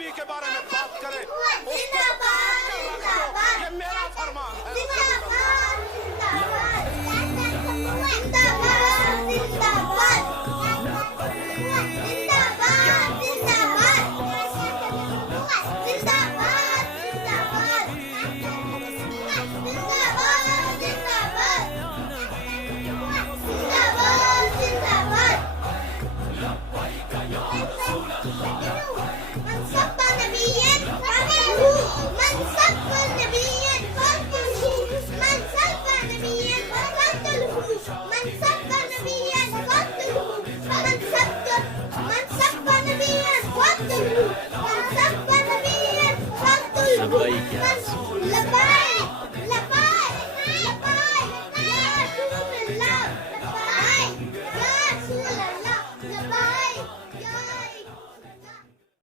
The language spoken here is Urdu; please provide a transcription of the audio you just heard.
نبی کے بارے میں بات کرے اس کو یہ میرا فرمان ہے لبیک یا رسول اللہ.